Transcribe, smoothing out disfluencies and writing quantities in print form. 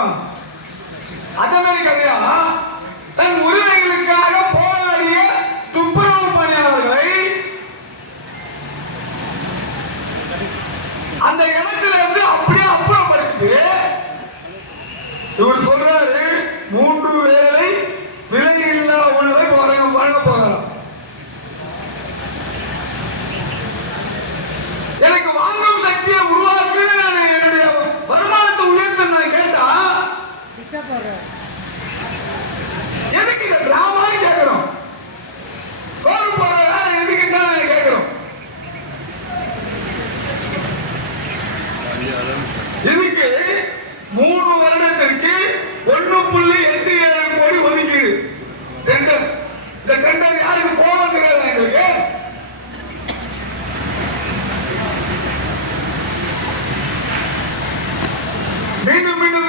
இருக்கும். அதே மாதிரி கதையா தன் உரிமைகளுக்காக போராடிய துப்புரவு பணியாளர்களை அந்த இடத்துல இருந்து அப்படியே அப்புறப்படுத்திட்டு இவர் சொல்றாரு 3 வேளை விலையில்லா உணவை வழங்க போறாராம். எனக்கு வாங்கும் சக்தியை உருவாக்கு, நான் என்னுடைய வருமானத்தை உயர்த்த நான் கேட்டா எதுக்கு இதை டிராமான்னு கேட்கிறோம். சோறு போற வேலை எதுக்கு தான் கேட்கிறோம். இதுக்கு 3 வருடத்திற்கு 1.87 கோடி ஒதுக்கீடு டெண்டர். இந்த டெண்டர் யாருக்கு போவது தெரியாது எங்களுக்கு. மீண்டும் மீண்டும்